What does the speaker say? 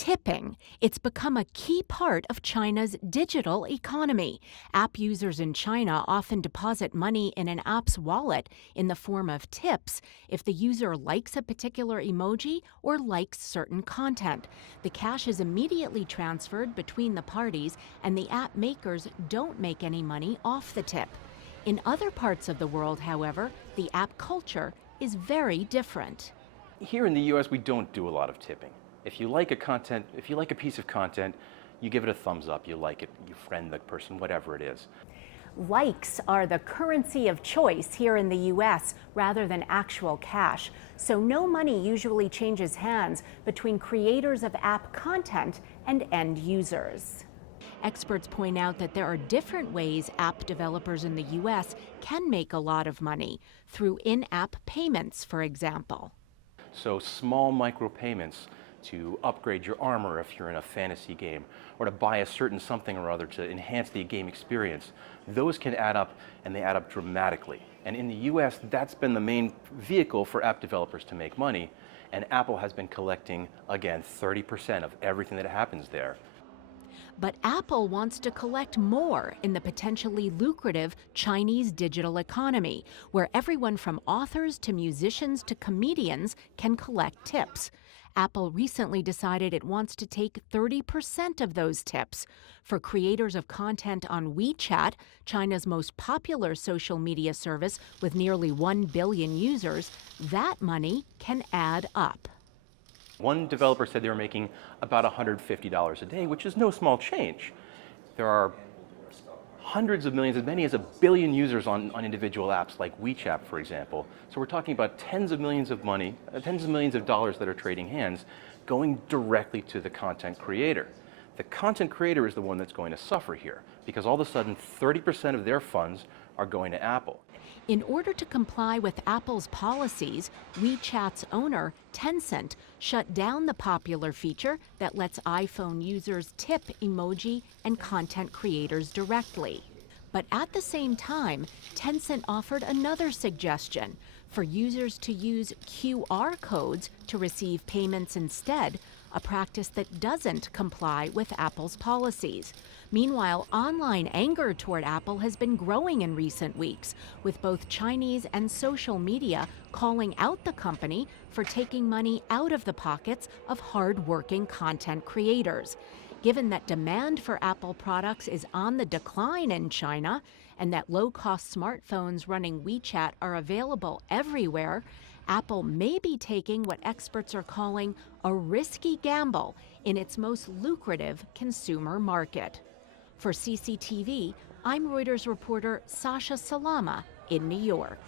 Tipping. It's become a key part of China's digital economy. App users in China often deposit money in an app's wallet in the form of tips if the user likes a particular emoji or likes certain content. The cash is immediately transferred between the parties, and the app makers don't make any money off the tip. In other parts of the world, however, the app culture is very different. Here in the US, we don't do a lot of tipping. If you like a piece of content, you give it a thumbs up, you like it, you friend the person, whatever it is. Likes are the currency of choice here in the U.S. rather than actual cash, so no money usually changes hands between creators of app content and end users. Experts point out that there are different ways app developers in the U.S. can make a lot of money, through in-app payments, for example. So small micropayments to upgrade your armor if you're in a fantasy game, or to buy a certain something or other to enhance the game experience, those can add up, and they add up dramatically. And in the US, that's been the main vehicle for app developers to make money, and Apple has been collecting, again, 30% of everything that happens there. But Apple wants to collect more in the potentially lucrative Chinese digital economy, where everyone from authors to musicians to comedians can collect tips. Apple recently decided it wants to take 30% of those tips. For creators of content on WeChat, China's most popular social media service with nearly 1 billion users, that money can add up. One developer said they were making about $150 a day, which is no small change. There are hundreds of millions, as many as 1 billion users on individual apps like WeChat, for example. So we're talking about tens of millions of dollars that are trading hands going directly to the content creator. The content creator is the one that's going to suffer here, because all of a sudden 30% of their funds are going to Apple. In order to comply with Apple's policies, WeChat's owner, Tencent, shut down the popular feature that lets iPhone users tip emoji and content creators directly. But at the same time, Tencent offered another suggestion for users to use QR codes to receive payments instead, a practice that doesn't comply with Apple's policies. Meanwhile, online anger toward Apple has been growing in recent weeks, with both Chinese and social media calling out the company for taking money out of the pockets of hard-working content creators. Given that demand for Apple products is on the decline in China, and that low-cost smartphones running WeChat are available everywhere, Apple may be taking what experts are calling a risky gamble in its most lucrative consumer market. For CCTV, I'm Reuters reporter Sasha Salama in New York.